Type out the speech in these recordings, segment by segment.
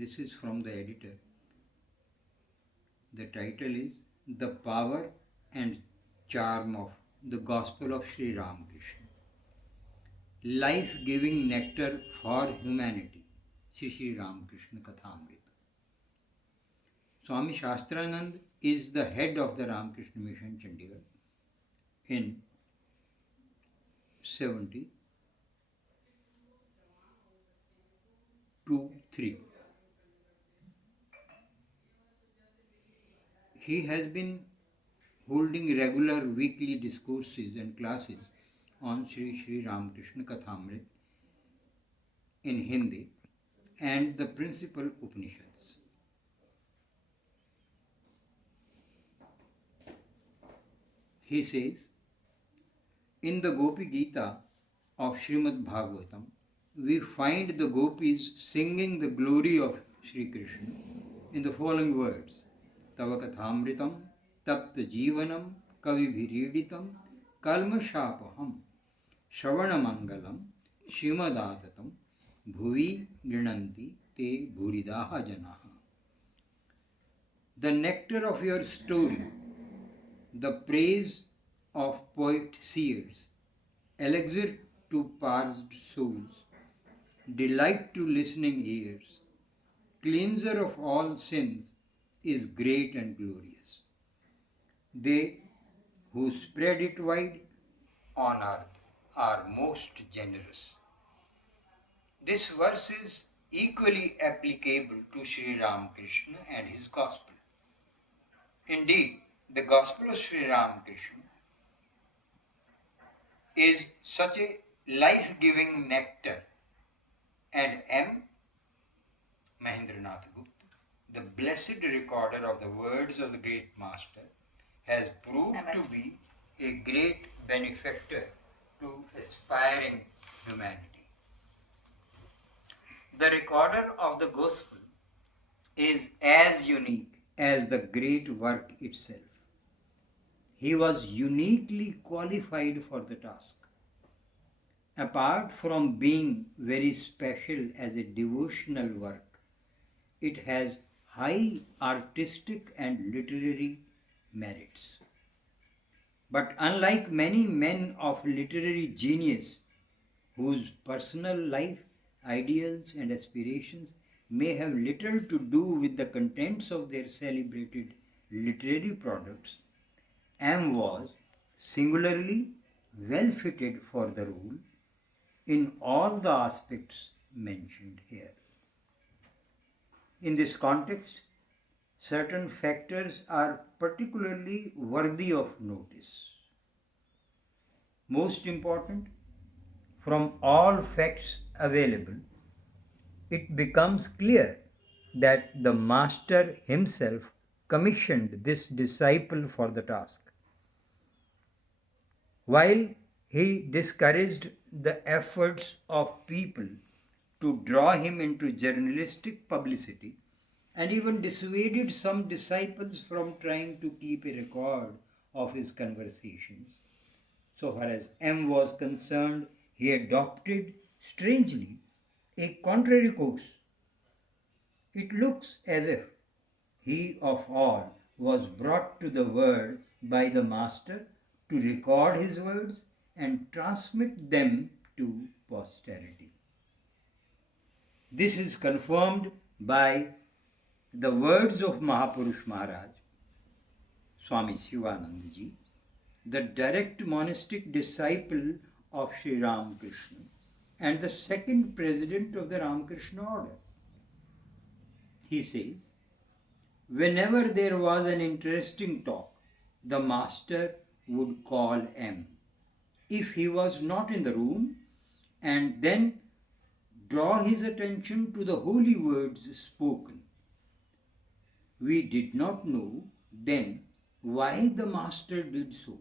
This is from the editor. The title is The Power and Charm of the Gospel of Sri Ramkrishna. Life-giving nectar for humanity. Sri Sri Ramkrishna Kathamrita. Swami Sastrananda is the head of the Ramkrishna Mission Chandigarh in 72-3. He has been holding regular weekly discourses and classes on Sri Sri Ramkrishna Kathamrita in Hindi and the principal Upanishads. He says, in the Gopi Gita of Srimad Bhagavatam, we find the gopis singing the glory of Sri Krishna in the following words: Tava Kathamritam, Tapta Jivanam, Kavibhiriditam, Kalmashapaham, Shravanamangalam, Shrimadatam, Bhuvi Grinanti Te Bhuridaha Janaha. The nectar of your story, the praise of poet seers, elixir to parched souls, delight to listening ears, cleanser of all sins, is great and glorious. They who spread it wide on earth are most generous. This verse is equally applicable to Sri Ramakrishna and his gospel. Indeed, the Gospel of Sri Ramkrishna is such a life-giving nectar, and M. Mahendranath Gupta, the blessed recorder of the words of the great master, has proved to be a great benefactor to aspiring humanity. The recorder of the gospel is as unique as the great work itself. He was uniquely qualified for the task. Apart from being very special as a devotional work, it has high artistic and literary merits. But unlike many men of literary genius whose personal life, ideals and aspirations may have little to do with the contents of their celebrated literary products, M was singularly well fitted for the role in all the aspects mentioned here. In this context, certain factors are particularly worthy of notice. Most important, from all facts available, it becomes clear that the Master himself commissioned this disciple for the task. While he discouraged the efforts of people to draw him into journalistic publicity and even dissuaded some disciples from trying to keep a record of his conversations, so far as M was concerned, he adopted, strangely, a contrary course. It looks as if he of all was brought to the world by the Master to record his words and transmit them to posterity. This is confirmed by the words of Mahapurush Maharaj, Swami Shivananda Ji, the direct monastic disciple of Sri Ramkrishna and the second president of the Ramkrishna order. He says, whenever there was an interesting talk, the Master would call M, if he was not in the room, and then draw his attention to the holy words spoken. We did not know then why the Master did so.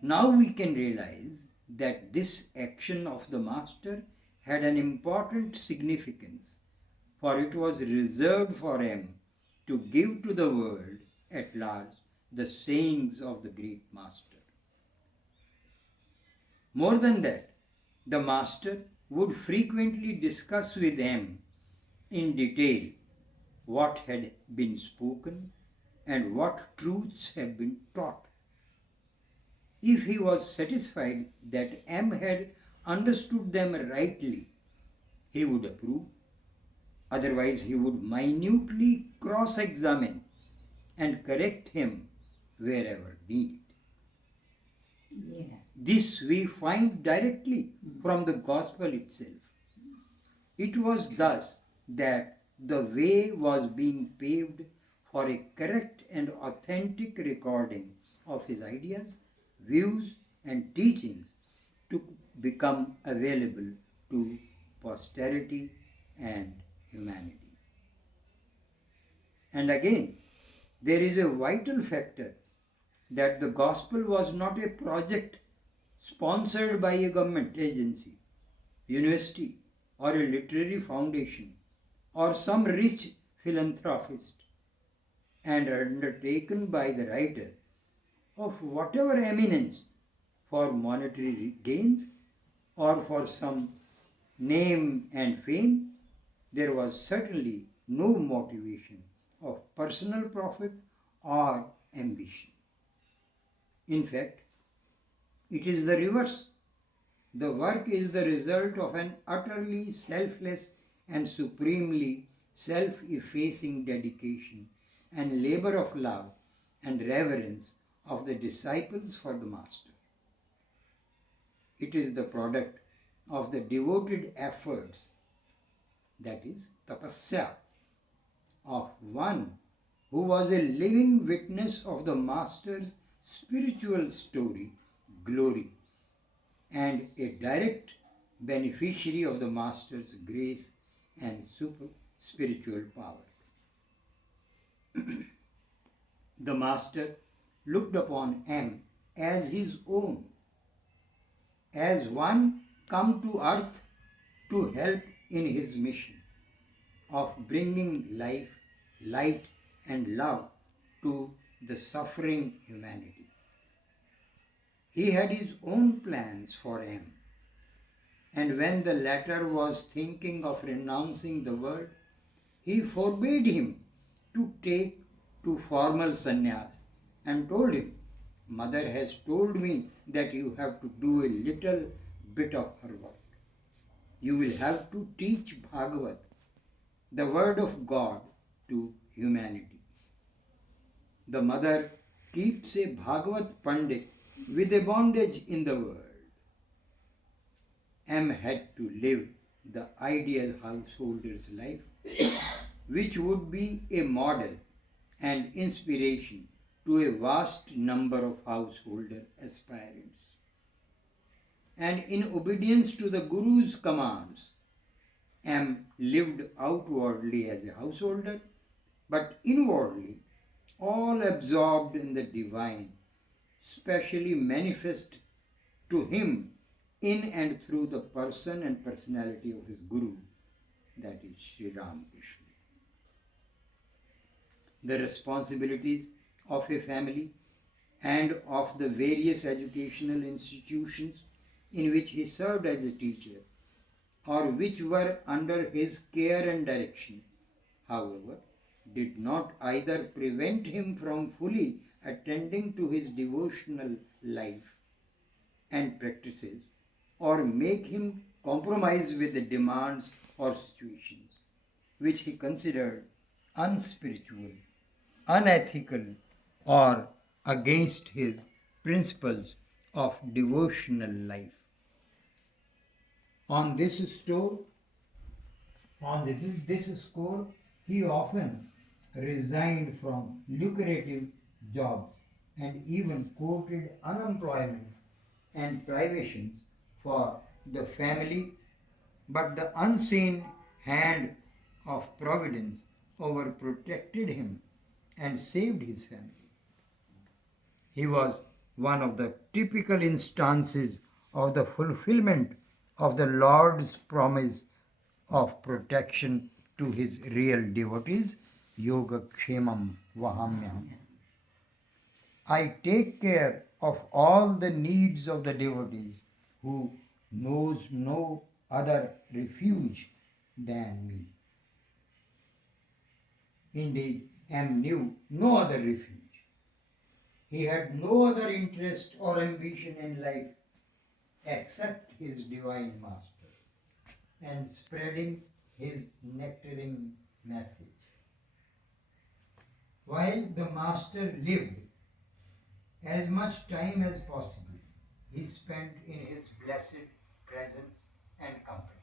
Now we can realize that this action of the Master had an important significance, for it was reserved for him to give to the world at large the sayings of the great Master. More than that, the Master would frequently discuss with him in detail what had been spoken and what truths had been taught. If he was satisfied that M had understood them rightly, he would approve. Otherwise, he would minutely cross examine and correct him wherever needed. Yeah. This we find directly from the Gospel itself. It was thus that the way was being paved for a correct and authentic recording of his ideas, views, and teachings to become available to posterity and humanity. And again, there is a vital factor that the Gospel was not a project sponsored by a government agency, university, or a literary foundation, or some rich philanthropist, and undertaken by the writer of whatever eminence for monetary gains or for some name and fame. There was certainly no motivation of personal profit or ambition. In fact, it is the reverse. The work is the result of an utterly selfless and supremely self-effacing dedication and labor of love and reverence of the disciples for the Master. It is the product of the devoted efforts, that is, tapasya, of one who was a living witness of the Master's spiritual story, glory, and a direct beneficiary of the Master's grace and super spiritual power. The Master looked upon M as his own, as one come to earth to help in his mission of bringing life, light, and love to the suffering humanity. He had his own plans for M, and when the latter was thinking of renouncing the world, he forbade him to take to formal sannyas and told him, "Mother has told me that you have to do a little bit of her work. You will have to teach Bhagavat, the word of God, to humanity." The mother keeps a Bhagavat Pandit with a bondage in the world. M had to live the ideal householder's life, which would be a model and inspiration to a vast number of householder aspirants. And in obedience to the Guru's commands, M lived outwardly as a householder, but inwardly all absorbed in the divine, specially manifest to him in and through the person and personality of his Guru, that is Sri Ramkrishna. The responsibilities of a family and of the various educational institutions in which he served as a teacher, or which were under his care and direction, however, did not either prevent him from fully attending to his devotional life and practices, or make him compromise with the demands or situations which he considered unspiritual, unethical, or against his principles of devotional life. On this score, he often resigned from lucrative jobs and even courted unemployment and privations for the family, but the unseen hand of providence overprotected him and saved his family. He was one of the typical instances of the fulfillment of the Lord's promise of protection to his real devotees, Yoga Kshemam Vahamyam. I take care of all the needs of the devotees who knows no other refuge than me. Indeed, M knew no other refuge. He had no other interest or ambition in life except his divine master and spreading his nectaring message. While the master lived, as much time as possible he spent in his blessed presence and company,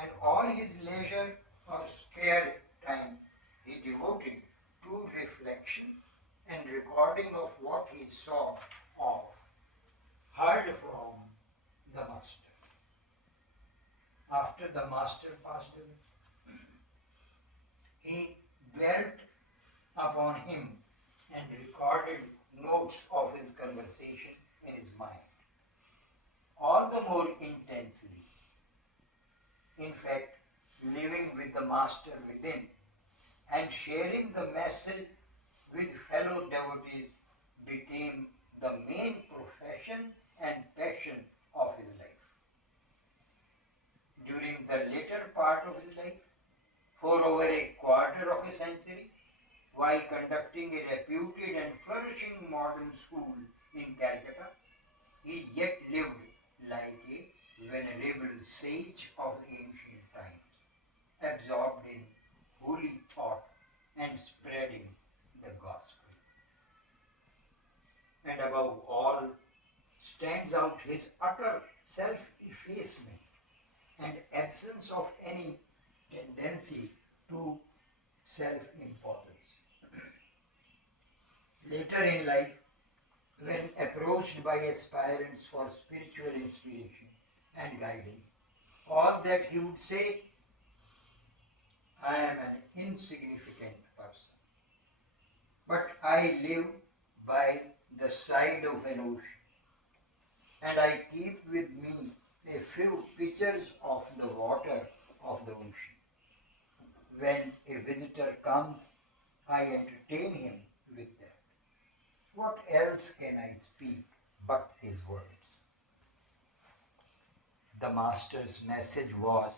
and all his leisure or spare time he devoted to reflection and recording of what he saw of, heard from the master. After the master passed away, he dwelt upon him and recorded notes of his conversation in his mind, all the more intensely. In fact, living with the master within and sharing the message with fellow devotees became the main profession and passion of his life. During the later part of his life, for over a quarter of a century, while conducting a reputed and flourishing modern school in Calcutta, he yet lived like a venerable sage of the ancient times, absorbed in holy thought and spreading the gospel. And above all, stands out his utter self-effacement and absence of any tendency to self-importance. Later in life, when approached by aspirants for spiritual inspiration and guidance, all that he would say, I am an insignificant person, but I live by the side of an ocean, and I keep with me a few pitchers of the water of the ocean. When a visitor comes, I entertain him with that. What else can I speak but his words? The Master's message was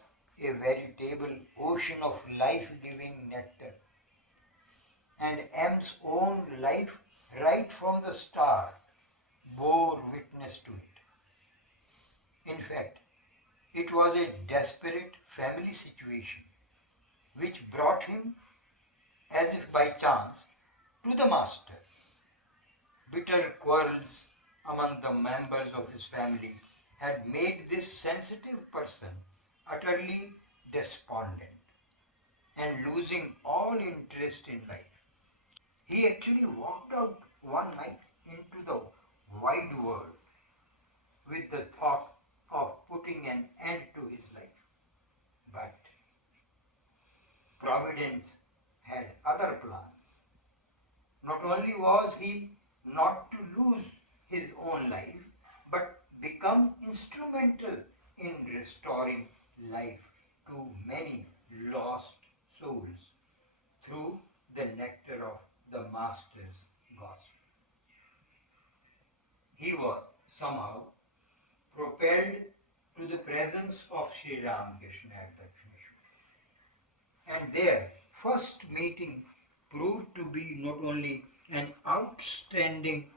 a veritable ocean of life-giving nectar, and M's own life, right from the start, bore witness to it. In fact, it was a desperate family situation which brought him, as if by chance, to the Master. Bitter quarrels among the members of his family had made this sensitive person utterly despondent and losing all interest in life. He actually walked out one night into the wide world with the thought of putting an end to his life. But Providence had other plans. Not only was he not to lose his own life, but become instrumental in restoring life to many lost souls through the nectar of the Master's gospel. He was somehow propelled to the presence of Sri Ramkrishna at the and their first meeting proved to be not only an astounding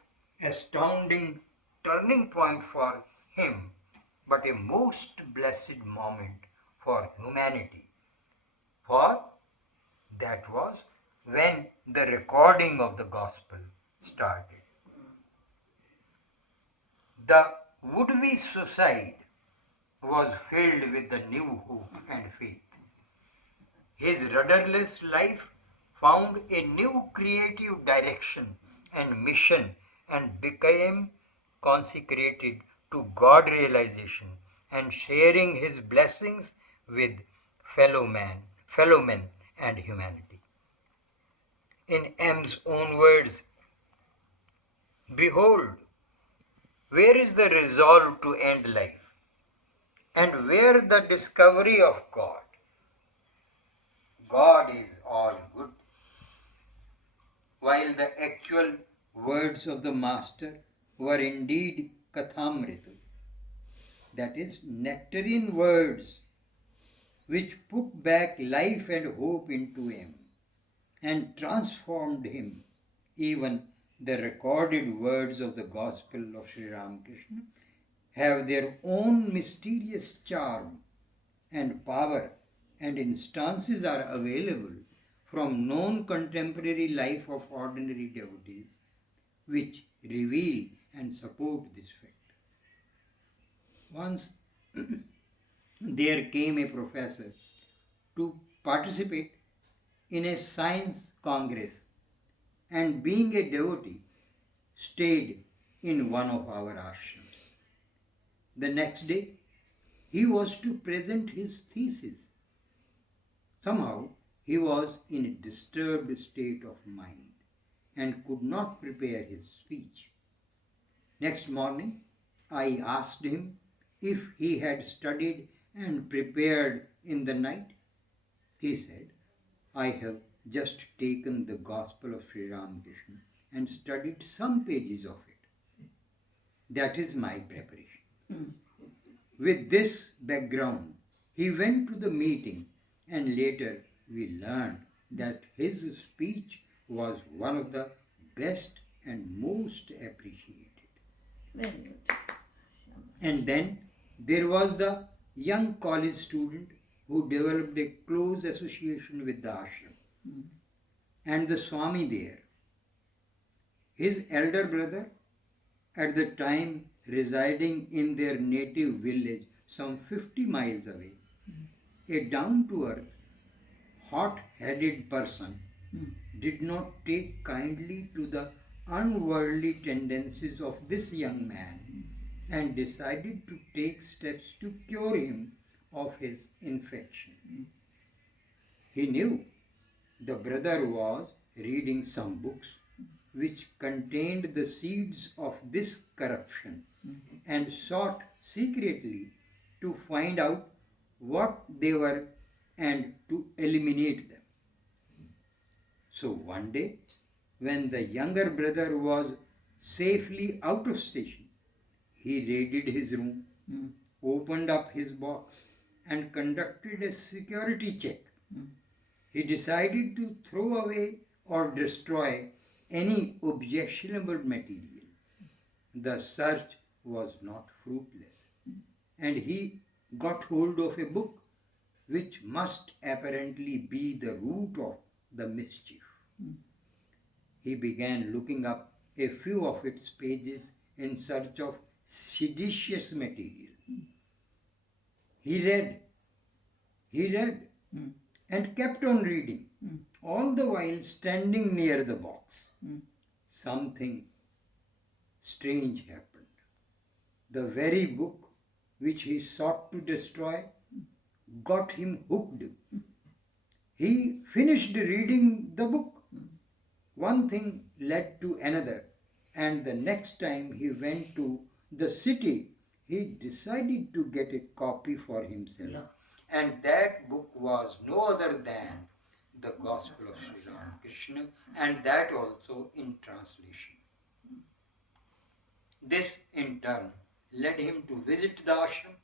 turning point for him, but a most blessed moment for humanity. For that was when the recording of the gospel started. The would-be suicide was filled with the new hope and faith. His rudderless life found a new creative direction and mission and became consecrated to God realization and sharing his blessings with fellow men and humanity. In M's own words, behold, where is the resolve to end life, and where the discovery of God? God is all good. While the actual words of the Master were indeed Kathamrita, that is, nectarine words which put back life and hope into him. and transformed him. Even the recorded words of the Gospel of Sri Ramkrishna have their own mysterious charm and power, and instances are available from known contemporary life of ordinary devotees which reveal and support this fact. Once there came a professor to participate in a science congress, and being a devotee, stayed in one of our ashrams. The next day, he was to present his thesis. Somehow, he was in a disturbed state of mind and could not prepare his speech. Next morning, I asked him if he had studied and prepared in the night. He said, I have just taken the Gospel of Sri Ramkrishna and studied some pages of it. That is my preparation. With this background, he went to the meeting, and later we learned that his speech was one of the best and most appreciated. Very good. And then there was the young college student who developed a close association with the ashram and the Swami there. His elder brother, at the time residing in their native village some 50 miles away, a down-to-earth, hot-headed person, did not take kindly to the unworldly tendencies of this young man and decided to take steps to cure him of his infection. He knew the brother was reading some books which contained the seeds of this corruption and sought secretly to find out what they were and to eliminate them. So one day, when the younger brother was safely out of station, he raided his room, opened up his box, and conducted a security check. He decided to throw away or destroy any objectionable material. The search was not fruitless, and he got hold of a book which must apparently be the root of the mischief. He began looking up a few of its pages in search of seditious material. He read, and kept on reading, all the while standing near the box. Something strange happened. The very book which he sought to destroy got him hooked. He finished reading the book. One thing led to another, and the next time he went to the city, he decided to get a copy for himself. And that book was no other than the Gospel of Sri Ramkrishna, and that also in translation. This in turn led him to visit the ashram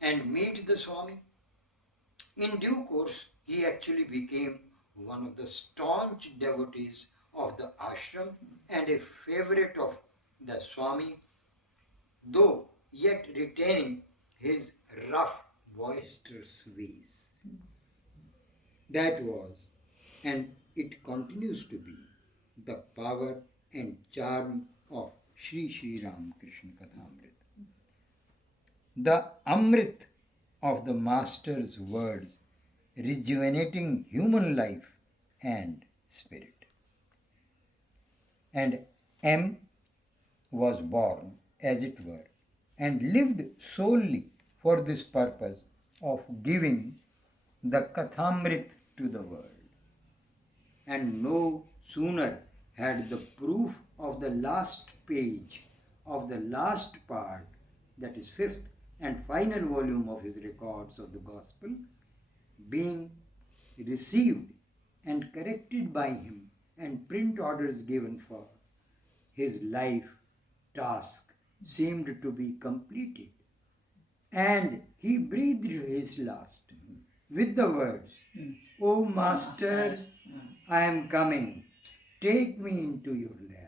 and meet the Swami. In due course, he actually became one of the staunch devotees of the ashram and a favorite of the Swami, though yet retaining his rough, boisterous ways. That was, and it continues to be, the power and charm of Sri Sri Ramkrishna Kathamrita. The Amrit of the Master's words, rejuvenating human life and spirit. And M was born, as it were, and lived solely for this purpose of giving the Kathamrit to the world. And no sooner had the proof of the last page of the last part, that is fifth and final volume of his records of the Gospel, being received and corrected by him and print orders given for, his life task seemed to be completed. And he breathed his last with the words, O Master, I am coming. Take me into your land.